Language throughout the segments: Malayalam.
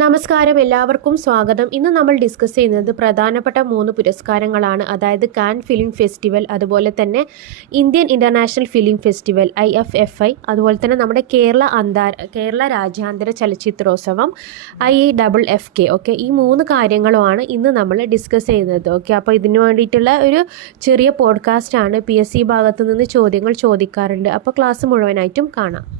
നമസ്കാരം. എല്ലാവർക്കും സ്വാഗതം. ഇന്ന് നമ്മൾ ഡിസ്കസ് ചെയ്യുന്നത് പ്രധാനപ്പെട്ട മൂന്ന് പുരസ്കാരങ്ങളാണ്. അതായത് കാൻ ഫിലിം ഫെസ്റ്റിവൽ അതുപോലെ തന്നെ Indian international film festival I F F I അതുപോലെ തന്നെ നമ്മുടെ കേരള അന്താ കേരള രാജ്യാന്തര ചലച്ചിത്രോത്സവം I E double F K okay ഈ മൂന്ന് കാര്യങ്ങളുമാണ് ഇന്ന് നമ്മൾ ഡിസ്കസ് ചെയ്യുന്നത്. ഓക്കെ അപ്പോൾ ഇതിനു വേണ്ടിയിട്ടുള്ള ഒരു ചെറിയ പോഡ്കാസ്റ്റാണ് പി എസ് സി ഭാഗത്തു നിന്ന് ചോദ്യങ്ങൾ ചോദിക്കാറുണ്ട്. അപ്പോൾ ക്ലാസ് മുഴുവനായിട്ടും കാണാം.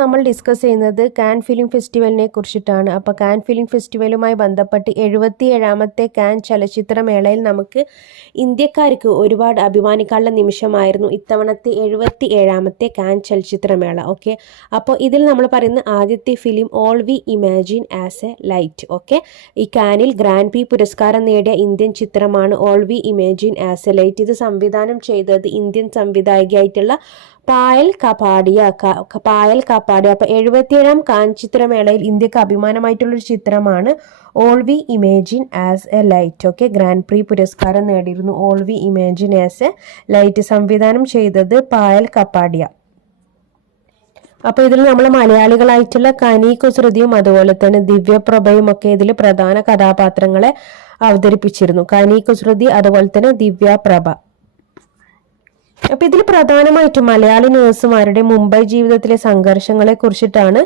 നമ്മൾ ഡിസ്കസ് ചെയ്യുന്നത് കാൻ ഫിലിം ഫെസ്റ്റിവലിനെ കുറിച്ചിട്ടാണ്. അപ്പോൾ കാൻ ഫിലിം ഫെസ്റ്റിവലുമായി ബന്ധപ്പെട്ട് എഴുപത്തി ഏഴാമത്തെ കാൻ ചലച്ചിത്രമേളയിൽ നമുക്ക് ഇന്ത്യക്കാർക്ക് ഒരുപാട് അഭിമാനിക്കാനുള്ള നിമിഷമായിരുന്നു ഇത്തവണത്തെ എഴുപത്തി ഏഴാമത്തെ കാൻ ചലച്ചിത്രമേള. ഓക്കെ അപ്പോൾ ഇതിൽ നമ്മൾ പറയുന്ന ആദ്യത്തെ film all we imagine as a light okay ഈ കാനിൽ ഗ്രാൻഡ് പി പുരസ്കാരം നേടിയ ഇന്ത്യൻ ചിത്രമാണ് all we imagine as a light ഇത് സംവിധാനം ചെയ്തത് ഇന്ത്യൻ സംവിധായകയായിട്ടുള്ള പായൽ കപാടിയ പായൽ കപാടിയ. അപ്പൊ എഴുപത്തിയേഴാം കാഞ്ചിത്രമേളയിൽ ഇന്ത്യയ്ക്ക് അഭിമാനമായിട്ടുള്ളൊരു ചിത്രമാണ് all we imagine as a light. Okay grand prix പുരസ്കാരം നേടിയിരുന്നു all we imagine as a light സംവിധാനം ചെയ്തത് പായൽ കപാടിയ. അപ്പോൾ ഇതിൽ നമ്മൾ മലയാളികളായിട്ടുള്ള കനി കുസൃതിയും അതുപോലെ തന്നെ ദിവ്യപ്രഭയും ഒക്കെ ഇതിൽ പ്രധാന കഥാപാത്രങ്ങളെ അവതരിപ്പിച്ചിരുന്നു. കനി കുസൃതി അതുപോലെ തന്നെ ദിവ്യപ്രഭ. അപ്പൊ ഇതിൽ പ്രധാനമായിട്ടും മലയാളി നഴ്സുമാരുടെ മുംബൈ ജീവിതത്തിലെ സംഘർഷങ്ങളെ കുറിച്ചിട്ടാണ്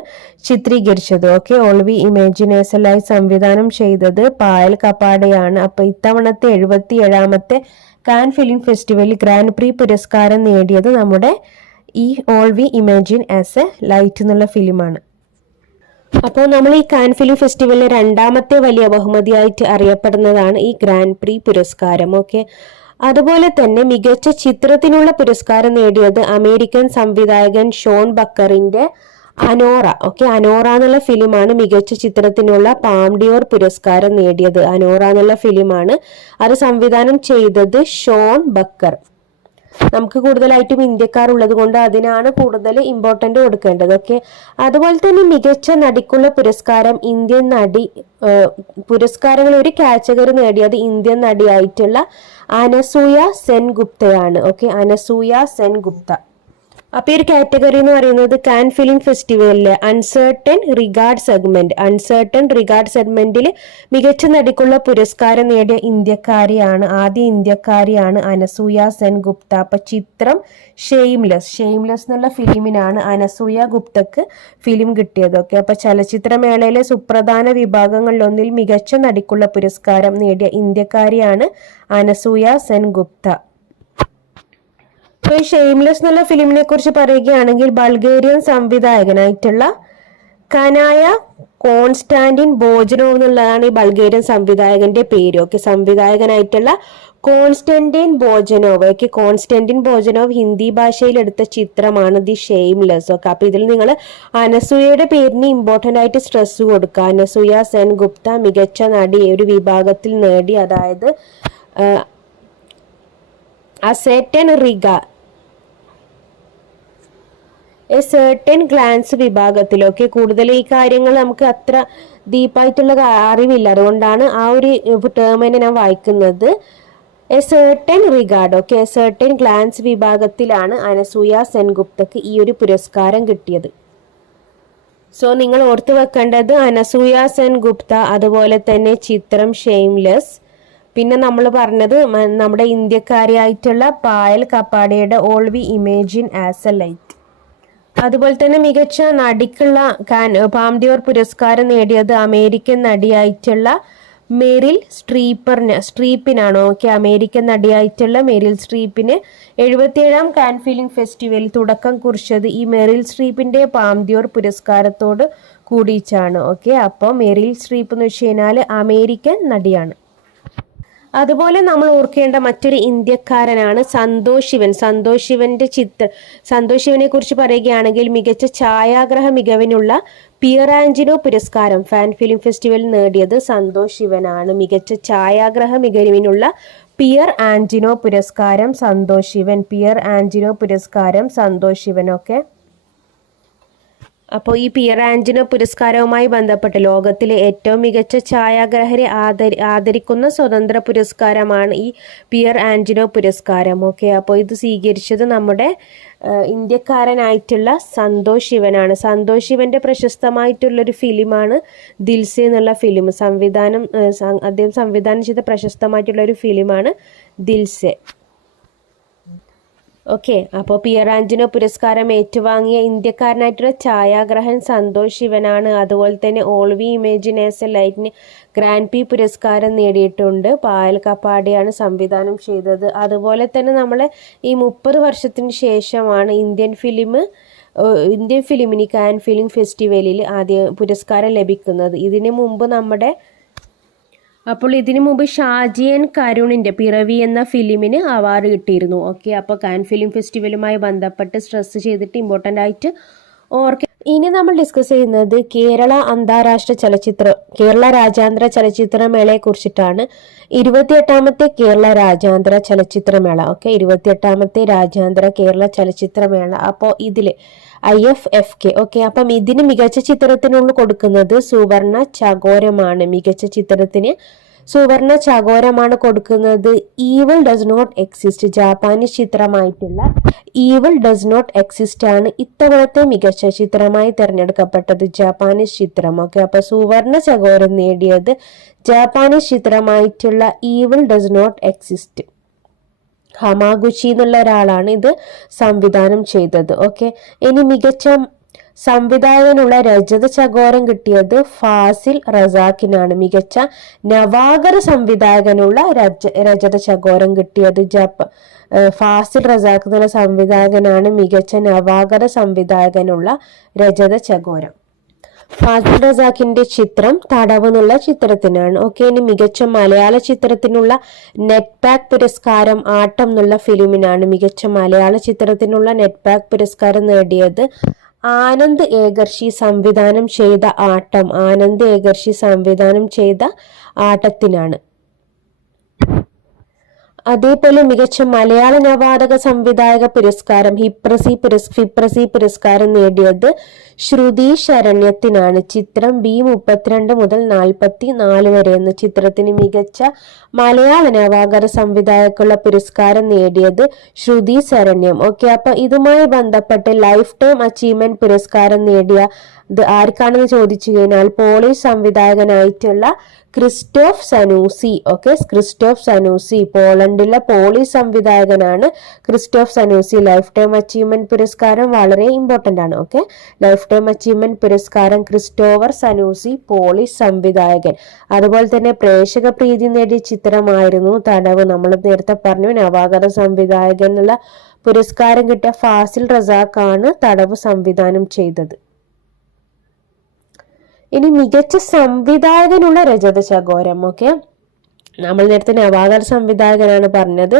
ചിത്രീകരിച്ചത്. ഓക്കെ ഓൾവി ഇമേജിനേഴ്സലായി സംവിധാനം ചെയ്തത് പായൽ കപ്പാടയാണ്. അപ്പൊ ഇത്തവണത്തെ എഴുപത്തി ഏഴാമത്തെ കാൻ ഫിലിം ഫെസ്റ്റിവലിൽ ഗ്രാൻഡ് പ്രീ പുരസ്കാരം നേടിയത് നമ്മുടെ ഈ all we imagine as a light എന്നുള്ള ഫിലിമാണ് അപ്പോൾ നമ്മൾ ഈ കാൻ ഫിലിം ഫെസ്റ്റിവലിലെ രണ്ടാമത്തെ വലിയ ബഹുമതിയായിട്ട് അറിയപ്പെടുന്നതാണ് ഈ ഗ്രാൻഡ് പ്രീ പുരസ്കാരം. ഓക്കെ അതുപോലെ തന്നെ മികച്ച ചിത്രത്തിനുള്ള പുരസ്കാരം നേടിയത് അമേരിക്കൻ സംവിധായകൻ ഷോൺ ബക്കറിന്റെ അനോറ. ഓക്കെ അനോറ എന്നുള്ള ഫിലിമാണ് മികച്ച ചിത്രത്തിനുള്ള പാംഡിയോർ പുരസ്കാരം നേടിയത്. അനോറ എന്നുള്ള ഫിലിമാണ് അത് സംവിധാനം ചെയ്തത് ഷോൺ ബക്കർ. നമുക്ക് കൂടുതലായിട്ടും ഇന്ത്യക്കാർ ഉള്ളത് കൊണ്ട് അതിനാണ് കൂടുതൽ ഇമ്പോർട്ടന്റ് കൊടുക്കേണ്ടത്. ഓക്കെ അതുപോലെ തന്നെ മികച്ച നടിക്കുള്ള പുരസ്കാരം ഇന്ത്യൻ നടി പുരസ്കാരങ്ങൾ ഒരു കാറ്റഗറി നേടിയത് ഇന്ത്യൻ നടിയായിട്ടുള്ള അനസൂയ സെൻ ഗുപ്തയാണ് ഓക്കെ അനസൂയ സെൻ ഗുപ്ത അപ്പൊ ഈ ഒരു കാറ്റഗറി എന്ന് പറയുന്നത് Cannes film ഫെസ്റ്റിവലിലെ uncertain regard segment uncertain regard സെഗ്മെന്റിൽ മികച്ച നടിക്കുള്ള പുരസ്കാരം നേടിയ ഇന്ത്യക്കാരിയാണ് ആദ്യ ഇന്ത്യക്കാരിയാണ് അനസൂയ സെൻ ഗുപ്ത. അപ്പൊ ചിത്രം ഷെയിംലെസ് ഷെയിംലെസ് എന്നുള്ള ഫിലിമിനാണ് അനസൂയ ഗുപ്തക്ക് ഫിലിം കിട്ടിയത്. ഓക്കെ അപ്പൊ ചലച്ചിത്രമേളയിലെ സുപ്രധാന വിഭാഗങ്ങളിലൊന്നിൽ മികച്ച നടിക്കുള്ള പുരസ്കാരം നേടിയ ഇന്ത്യക്കാരിയാണ് അനസൂയ സെൻ ഗുപ്ത. ഇപ്പോൾ ഷെയിംലെസ് എന്നുള്ള ഫിലിമിനെ കുറിച്ച് പറയുകയാണെങ്കിൽ ബൾഗേറിയൻ സംവിധായകനായിട്ടുള്ള കനായ കോൺസ്റ്റാന്റിൻ ബോജനോവ് എന്നുള്ളതാണ് ഈ ബൾഗേറിയൻ സംവിധായകന്റെ പേര്. Okay സംവിധായകനായിട്ടുള്ള Constantine Bojanov. Okay Konstantin Bojanov Hindi ഭാഷയിൽ എടുത്ത ചിത്രമാണ് ദി ഷെയിംലെസ് ഓക്കെ അപ്പൊ ഇതിൽ നിങ്ങൾ അനസൂയയുടെ പേരിന് ഇമ്പോർട്ടന്റ് ആയിട്ട് സ്ട്രെസ് കൊടുക്കുക. അനസൂയ സെൻ ഗുപ്ത മികച്ച നടി ഒരു വിഭാഗത്തിൽ നേടി. അതായത് അസേറ്റൻ റിഗ എ സേർട്ടൻ ഗ്ലാൻസ് വിഭാഗത്തിലൊക്കെ കൂടുതൽ ഈ കാര്യങ്ങൾ നമുക്ക് അത്ര ഡീപ്പായിട്ടുള്ള അറിവില്ല. അതുകൊണ്ടാണ് ആ ഒരു ടേമിനെ ഞാൻ വായിക്കുന്നത്. A certain regard okay a certain glance വിഭാഗത്തിലാണ് അനസൂയ സെൻഗുപ്തക്ക് ഈ ഒരു പുരസ്കാരം കിട്ടിയത്. സോ നിങ്ങൾ ഓർത്തു വെക്കേണ്ടത് അനസൂയ സെൻ ഗുപ്ത അതുപോലെ തന്നെ ചിത്രം ഷെയിംലെസ്. പിന്നെ നമ്മൾ പറഞ്ഞത് നമ്മുടെ ഇന്ത്യക്കാരിയായിട്ടുള്ള പായൽ കപ്പാടയുടെ all we imagine as A light അതുപോലെ തന്നെ മികച്ച നടിക്കുള്ള കാൻ പാംഡിയോർ പുരസ്കാരം നേടിയത് അമേരിക്കൻ നടിയായിട്ടുള്ള മെറിൽ സ്ട്രീപ്പറിന് സ്ട്രീപ്പിനാണ്. ഓക്കെ അമേരിക്കൻ നടിയായിട്ടുള്ള മെറിൽ സ്ട്രീപ്പിന് എഴുപത്തിയേഴാം കാൻ ഫീലിംഗ് ഫെസ്റ്റിവലിൽ തുടക്കം കുറിച്ചത് ഈ മെറിൽ സ്ട്രീപ്പിന്റെ പാംഡിയോർ പുരസ്കാരത്തോട് കൂടിയിട്ടാണ്. ഓക്കെ അപ്പോൾ മെറിൽ സ്ട്രീപ്പ് എന്ന് വെച്ച് കഴിഞ്ഞാൽ അമേരിക്കൻ നടിയാണ്. അതുപോലെ നമ്മൾ ഓർക്കേണ്ട മറ്റൊരു ഇന്ത്യക്കാരനാണ് സന്തോഷ് ശിവൻ. സന്തോഷ് ശിവന്റെ ചിത്ര സന്തോഷ് ശിവനെ കുറിച്ച് പറയുകയാണെങ്കിൽ മികച്ച ഛായാഗ്രഹ മികവിനുള്ള പിയർ ആഞ്ചിനോ പുരസ്കാരം ഫാൻ ഫിലിം ഫെസ്റ്റിവലിൽ നേടിയത് സന്തോഷ് ശിവനാണ്. മികച്ച ഛായാഗ്രഹ മികവിനുള്ള പിയർ ആൻജിനോ പുരസ്കാരം സന്തോഷ് ശിവൻ. പിയർ ആൻജിനോ പുരസ്കാരം സന്തോഷ് ശിവൻ ഒക്കെ അപ്പോൾ ഈ പിയർ ആൻജിനോ പുരസ്കാരവുമായി ബന്ധപ്പെട്ട് ലോകത്തിലെ ഏറ്റവും മികച്ച ഛായാഗ്രഹരെ ആദരി ആദരിക്കുന്ന സ്വതന്ത്ര പുരസ്കാരമാണ് ഈ പിയർ ആൻജിനോ പുരസ്കാരം. ഓക്കെ അപ്പോൾ ഇത് സ്വീകരിച്ചത് നമ്മുടെ ഇന്ത്യക്കാരനായിട്ടുള്ള സന്തോഷ് ശിവനാണ്. സന്തോഷ് ശിവന്റെ പ്രശസ്തമായിട്ടുള്ളൊരു ഫിലിമാണ് ദിൽസെ എന്നുള്ള ഫിലിം. സംവിധാനം അദ്ദേഹം സംവിധാനം ചെയ്ത പ്രശസ്തമായിട്ടുള്ളൊരു ഫിലിമാണ് ദിൽസെ. ഓക്കെ അപ്പോൾ പിയറാഞ്ചിനോ പുരസ്കാരം ഏറ്റുവാങ്ങിയ ഇന്ത്യക്കാരനായിട്ടുള്ള ഛായാഗ്രഹൻ സന്തോഷ് ശിവനാണ്. അതുപോലെ തന്നെ ഓൾവി ഇമേജിനേഴ്സ് ലൈറ്റിന് ഗ്രാൻഡ് പി പുരസ്കാരം നേടിയിട്ടുണ്ട്. പായൽ കപ്പാടിയാണ് സംവിധാനം ചെയ്തത്. അതുപോലെ തന്നെ നമ്മൾ ഈ മുപ്പത് വർഷത്തിന് ശേഷമാണ് ഇന്ത്യൻ ഫിലിം ഇന്ത്യൻ ഫിലിമിന് കാൻ ഫിലിം ഫെസ്റ്റിവലിൽ ആദ്യ പുരസ്കാരം ലഭിക്കുന്നത്. ഇതിനു മുമ്പ് നമ്മുടെ അപ്പോൾ ഇതിനു മുമ്പ് ഷാജിയൻ കരുണിന്റെ പിറവി എന്ന ഫിലിമിന് അവാർഡ് കിട്ടിയിരുന്നു. ഓക്കെ അപ്പോൾ കാൻ ഫിലിം ഫെസ്റ്റിവലുമായി ബന്ധപ്പെട്ട് സ്ട്രെസ് ചെയ്തിട്ട് ഇമ്പോർട്ടന്റ് ആയിട്ട് ഓർക്ക ഇനി നമ്മൾ ഡിസ്കസ് ചെയ്യുന്നത് കേരള അന്താരാഷ്ട്ര ചലച്ചിത്ര കേരള രാജ്യാന്തര ചലച്ചിത്രമേളയെ കുറിച്ചിട്ടാണ്. ഇരുപത്തിയെട്ടാമത്തെ കേരള രാജ്യാന്തര ചലച്ചിത്രമേള ഓക്കെ ഇരുപത്തിയെട്ടാമത്തെ രാജ്യാന്തര കേരള ചലച്ചിത്രമേള. അപ്പോൾ ഇതിൽ I F F K okay അപ്പം ഇതിന് മികച്ച ചിത്രത്തിനുള്ള കൊടുക്കുന്നത് സുവർണ ചകോരമാണ്. മികച്ച ചിത്രത്തിന് സുവർണ ചകോരമാണ് കൊടുക്കുന്നത്. Evil does not exist Japanese ചിത്രമായിട്ടുള്ള evil does not exist ആണ് ഇത്തവണത്തെ മികച്ച ചിത്രമായി തിരഞ്ഞെടുക്കപ്പെട്ടത് ജാപ്പാനീസ് ചിത്രം. ഓക്കെ അപ്പൊ സുവർണ ചകോരം നേടിയത് Japanese ചിത്രമായിട്ടുള്ള evil does not exist Hamaguchi എന്നുള്ള ഒരാളാണ് ഇത് സംവിധാനം ചെയ്തത്. ഓക്കെ ഇനി മികച്ച സംവിധായകനുള്ള രജത ചകോരം കിട്ടിയത് ഫാസിൽ റസാഖിനാണ്. മികച്ച നവാഗർ സംവിധായകനുള്ള രജ രജത ചകോരം കിട്ടിയത് ജപ്പ ഫാസിൽ റസാഖ് എന്നുള്ള സംവിധായകനാണ്. മികച്ച നവാഗര സംവിധായകനുള്ള രജത ചകോരം. ഫാസിൽ റസാഖിന്റെ ചിത്രം തടവ് എന്നുള്ള ചിത്രത്തിനാണ്. ഓക്കെ ഇനി മികച്ച മലയാള ചിത്രത്തിനുള്ള നെറ്റ് പാക്ക് പുരസ്കാരം ആട്ടം എന്നുള്ള ഫിലിമിനാണ് മികച്ച മലയാള ചിത്രത്തിനുള്ള നെറ്റ് പാക്ക് പുരസ്കാരം നേടിയത്. ആനന്ദ് ഏകർഷി സംവിധാനം ചെയ്ത ആട്ടം. ആനന്ദ് ഏകർഷി സംവിധാനം ചെയ്ത ആട്ടത്തിനാണ്. അതേപോലെ മികച്ച മലയാള നവാതക സംവിധായക പുരസ്കാരം ഹിപ്രസി പുരസ് ഹിപ്രസി പുരസ്കാരം നേടിയത് ശ്രുതി ശരണ്യത്തിനാണ്. ചിത്രം ബി മുപ്പത്തിരണ്ട് മുതൽ നാൽപ്പത്തി നാല് വരെ എന്ന ചിത്രത്തിന് മികച്ച മലയാള നവാക സംവിധായകക്കുള്ള പുരസ്കാരം നേടിയത് ശ്രുതി ശരണ്യം. ഓക്കെ അപ്പൊ ഇതുമായി ബന്ധപ്പെട്ട് ലൈഫ് ടൈം അച്ചീവ്മെന്റ് പുരസ്കാരം നേടിയ ഇത് ആർക്കാണെന്ന് ചോദിച്ചു കഴിഞ്ഞാൽ Polish സംവിധായകനായിട്ടുള്ള Krzysztof Zanussi. Okay Krzysztof Zanussi. പോളണ്ടിലെ Polish സംവിധായകനാണ് Krzysztof Zanussi. Life time achievement പുരസ്കാരം വളരെ ഇമ്പോർട്ടന്റ് ആണ്. ഓക്കെ ലൈഫ് ടൈം അച്ചീവ്മെന്റ് പുരസ്കാരം ക്രിസ്റ്റോവർ സനൂസി പോളിഷ് സംവിധായകൻ. അതുപോലെ തന്നെ പ്രേക്ഷക പ്രീതി നേടിയ ചിത്രമായിരുന്നു തടവ്. നമ്മൾ നേരത്തെ പറഞ്ഞു നവാഗത സംവിധായകൻ എന്നുള്ള പുരസ്കാരം കിട്ടിയ ഫാസിൽ റസാഖാണ് തടവ് സംവിധാനം ചെയ്തത്. ഇനി മികച്ച സംവിധായകനുള്ള രജത ചകോരം ഓക്കെ നമ്മൾ നേരത്തെ നവാഗർ സംവിധായകനാണ് പറഞ്ഞത്.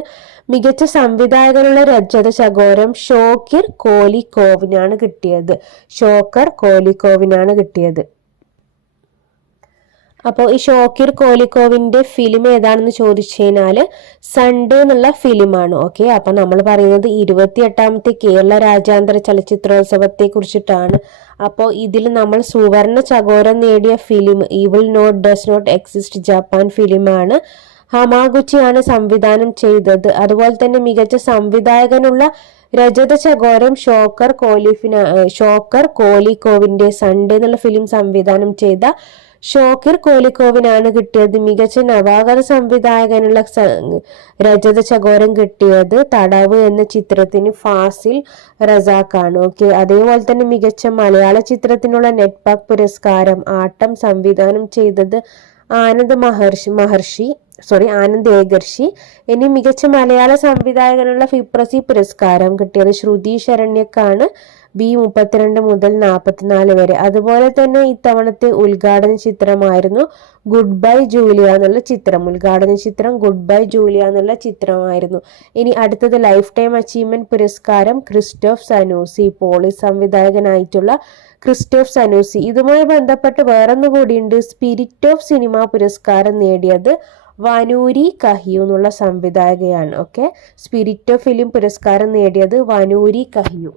മികച്ച സംവിധായകനുള്ള രജത ചകോരം ഷോക്കിർ കോലിക്കോവിനാണ് കിട്ടിയത്. ഷോക്കർ കോലിക്കോവിനാണ് കിട്ടിയത്. അപ്പോൾ ഈ ഷോക്കിർ കോലിക്കോവിന്റെ ഫിലിം ഏതാണെന്ന് ചോദിച്ചു കഴിഞ്ഞാൽ സൺഡേ എന്നുള്ള ഫിലിമാണ് ഓക്കെ അപ്പൊ നമ്മൾ പറയുന്നത് ഇരുപത്തി എട്ടാമത്തെ കേരള രാജ്യാന്തര ചലച്ചിത്രോത്സവത്തെ കുറിച്ചിട്ടാണ്. അപ്പോൾ ഇതിൽ നമ്മൾ സുവർണ ചകോരം നേടിയ film evil not does not exist Japan ഫിലിമാണ് ഹമാഗുച്ചിയാണ് സംവിധാനം ചെയ്തത്. അതുപോലെ തന്നെ മികച്ച സംവിധായകനുള്ള രജത ചകോരം ഷോക്കർ കോലിഫിന ഷോക്കർ കോലിക്കോവിന്റെ സൺഡേ എന്നുള്ള ഫിലിം സംവിധാനം ചെയ്ത ഷോക്കിർ കോലിക്കോവിനാണ് കിട്ടിയത്. മികച്ച നവാഗത സംവിധായകനുള്ള രജത ചകോരം കിട്ടിയത് തടവ് എന്ന ചിത്രത്തിന് ഫാസിൽ റസാഖാണ് ഓക്കെ അതേപോലെ തന്നെ മികച്ച മലയാള ചിത്രത്തിനുള്ള നെറ്റ്പാക് പുരസ്കാരം ആട്ടം സംവിധാനം ചെയ്തത് ആനന്ദ് മഹർഷി മഹർഷി സോറി ആനന്ദ് ഏകർഷി. ഇനി മികച്ച മലയാള സംവിധായകനുള്ള ഫിപ്രസി പുരസ്കാരം കിട്ടിയത് ശ്രുതി ശരണ്യക്കാണ്. ബി മുപ്പത്തിരണ്ട് മുതൽ നാൽപ്പത്തിനാല് വരെ. അതുപോലെ തന്നെ ഇത്തവണത്തെ ഉദ്ഘാടന ചിത്രമായിരുന്നു ഗുഡ് ബൈ ജൂലിയ എന്നുള്ള ചിത്രം. ഉദ്ഘാടന ചിത്രം ഗുഡ് ബൈ ജൂലിയ എന്നുള്ള ചിത്രമായിരുന്നു. ഇനി അടുത്തത് ലൈഫ് ടൈം അച്ചീവ്മെന്റ് പുരസ്കാരം ക്രിസ്റ്റോഫ് സനൂസി പോളി സംവിധായകനായിട്ടുള്ള ക്രിസ്റ്റോഫ് സനൂസി. ഇതുമായി ബന്ധപ്പെട്ട് വേറൊന്നു കൂടിയുണ്ട്. സ്പിരിറ്റ് ഓഫ് സിനിമ പുരസ്കാരം നേടിയത് വനൂരി കഹിയു എന്നുള്ള സംവിധായകയാണ്. ഓക്കെ സ്പിരിറ്റ് ഓഫ് ഫിലിം പുരസ്കാരം നേടിയത് Wanuri Kahiu.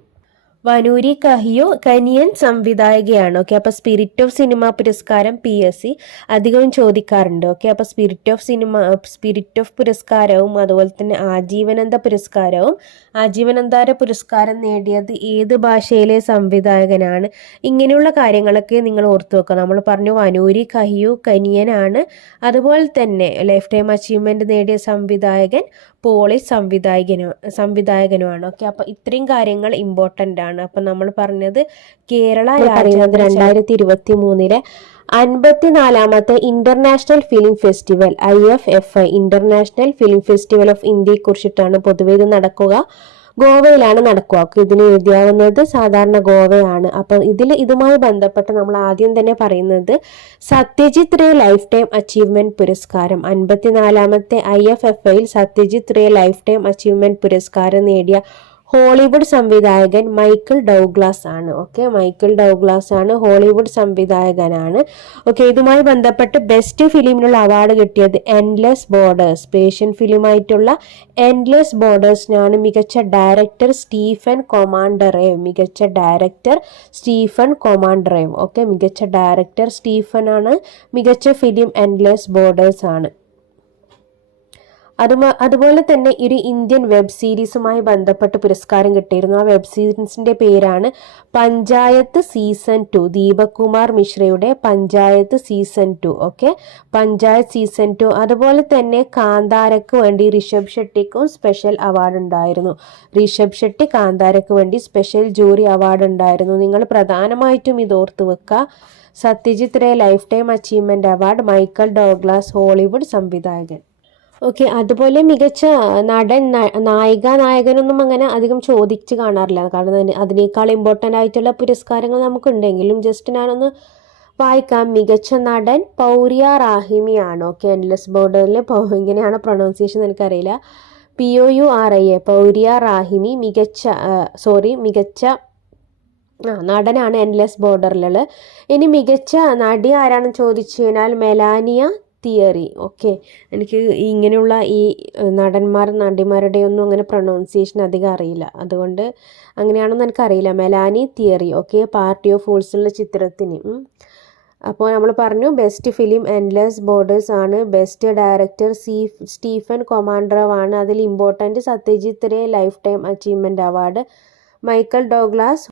Wanuri Kahiu Kenyan സംവിധായകയാണ്? Okay അപ്പോൾ സ്പിരിറ്റ് ഓഫ് സിനിമ പുരസ്കാരം പി എസ് സി അധികവും ചോദിക്കാറുണ്ട്. ഓക്കെ അപ്പോൾ spirit of cinema spirit of പുരസ്കാരവും അതുപോലെ തന്നെ ആജീവനന്ദ പുരസ്കാരവും. ആജീവനന്ദാര പുരസ്കാരം നേടിയത് ഏത് ഭാഷയിലെ സംവിധായകനാണ്? ഇങ്ങനെയുള്ള കാര്യങ്ങളൊക്കെ നിങ്ങൾ ഓർത്തു വെക്കുക നമ്മൾ പറഞ്ഞു വനൂരി കഹിയു കനിയനാണ്. അതുപോലെ തന്നെ ലൈഫ് ടൈം അച്ചീവ്മെന്റ് നേടിയ സംവിധായകൻ പോളിഷ് സംവിധായകനോ സംവിധായകനുമാണ്. ഓക്കെ അപ്പോൾ ഇത്രയും കാര്യങ്ങൾ ഇമ്പോർട്ടന്റ് ആണ്. അപ്പോൾ നമ്മൾ പറഞ്ഞത് കേരള പറയുന്നത് രണ്ടായിരത്തി ഇരുപത്തി മൂന്നിലെ അൻപത്തിനാലാമത്തെ international film festival I F F I international film festival of ഇന്ത്യയെ കുറിച്ചിട്ടാണ് പൊതുവെ ഇത് നടക്കുക. ഗോവയിലാണ് നടക്കുക. ഇതിന് എഴുതിയാവുന്നത് സാധാരണ ഗോവയാണ്. അപ്പം ഇതിൽ ഇതുമായി ബന്ധപ്പെട്ട് നമ്മൾ ആദ്യം തന്നെ പറയുന്നത് Satyajit Ray life time achievement പുരസ്കാരം. അൻപത്തിനാലാമത്തെ ഐ എഫ് എഫ് ഐയിൽ Satyajit Ray life time achievement പുരസ്കാരം നേടിയ ഹോളിവുഡ് സംവിധായകൻ മൈക്കിൾ ഡൗഗ്ലാസ് ആണ്. ഓക്കെ മൈക്കിൾ ഡൗഗ്ലാസ് ആണ് ഹോളിവുഡ് സംവിധായകനാണ്. ഓക്കെ ഇതുമായി ബന്ധപ്പെട്ട് ബെസ്റ്റ് ഫിലിമിനുള്ള അവാർഡ് കിട്ടിയത് എൻലെസ് ബോർഡേഴ്സ് പേഷ്യൻ ഫിലിമായിട്ടുള്ള എൻലെസ് ബോർഡേഴ്സിനാണ് മികച്ച ഡയറക്ടർ സ്റ്റീഫൻ കൊമാൻഡറേവ് മികച്ച ഡയറക്ടർ സ്റ്റീഫൻ കൊമാൻഡറേവ് ഓക്കെ മികച്ച ഡയറക്ടർ സ്റ്റീഫൻ ആണ് മികച്ച ഫിലിം എൻലെസ് ബോർഡേഴ്സ് ആണ്. അതുപോലെ തന്നെ ഒരു ഇന്ത്യൻ വെബ് സീരീസുമായി ബന്ധപ്പെട്ട് പുരസ്കാരം കിട്ടിയിരുന്നു. ആ വെബ് സീരീസിന്റെ പേരാണ് Panchayat season two Deepak Kumar മിശ്രയുടെ Panchayat season two okay Panchayat season two അതുപോലെ തന്നെ കാന്താരക്ക് വേണ്ടി ഋഷഭ് ഷെട്ടിക്കും സ്പെഷ്യൽ അവാർഡ് ഉണ്ടായിരുന്നു. ഋഷഭ് ഷെട്ടി കാന്താരക്ക് വേണ്ടി സ്പെഷ്യൽ ജൂറി അവാർഡ് ഉണ്ടായിരുന്നു. നിങ്ങൾ പ്രധാനമായിട്ടും ഇത് ഓർത്ത് വെക്കുക Satyajit Ray lifetime achievement award Michael Douglas Hollywood സംവിധായകൻ. ഓക്കെ അതുപോലെ മികച്ച നടൻ നായിക നായകനൊന്നും അങ്ങനെ അധികം ചോദിച്ച് കാണാറില്ല. കാരണം അതിനേക്കാൾ ഇമ്പോർട്ടന്റ് ആയിട്ടുള്ള പുരസ്കാരങ്ങൾ നമുക്കുണ്ടെങ്കിലും ജസ്റ്റ് ഞാനൊന്ന് വായിക്കാം. മികച്ച നടൻ പൗര്യ റാഹിമിയാണ്. ഓക്കെ എൻലെസ് ബോർഡറിൽ ഇങ്ങനെയാണ് പ്രൊണൗൺസിയേഷൻ എനിക്കറിയില്ല. P O U R I A Pouria Rahimi മികച്ച സോറി മികച്ച ആ നടനാണ് എൻലെസ് ബോർഡറിലുള്ളത് ഇനി മികച്ച നടി ആരാണെന്ന് ചോദിച്ചു കഴിഞ്ഞാൽ മെലാനിയ തിയറി. ഓക്കെ. എനിക്ക് ഇങ്ങനെയുള്ള ഈ നടന്മാർ നടിമാരുടെ ഒന്നും അങ്ങനെ പ്രൊണൗൺസിയേഷൻ അധികം അറിയില്ല. അതുകൊണ്ട് അങ്ങനെയാണെന്ന് എനിക്കറിയില്ല. Melanie Thierry. Okay. Party of ഫൂൾസുള്ള ചിത്രത്തിന്. അപ്പോൾ നമ്മൾ പറഞ്ഞു ബെസ്റ്റ് ഫിലിം എൻലെസ് ബോർഡേഴ്സ് ആണ്. ബെസ്റ്റ് ഡയറക്ടർ സീ സ്റ്റീഫൻ കൊമാൻഡ്രവ് ആണ്. അതിൽ important Satyajit Ray lifetime achievement award. Michael Douglas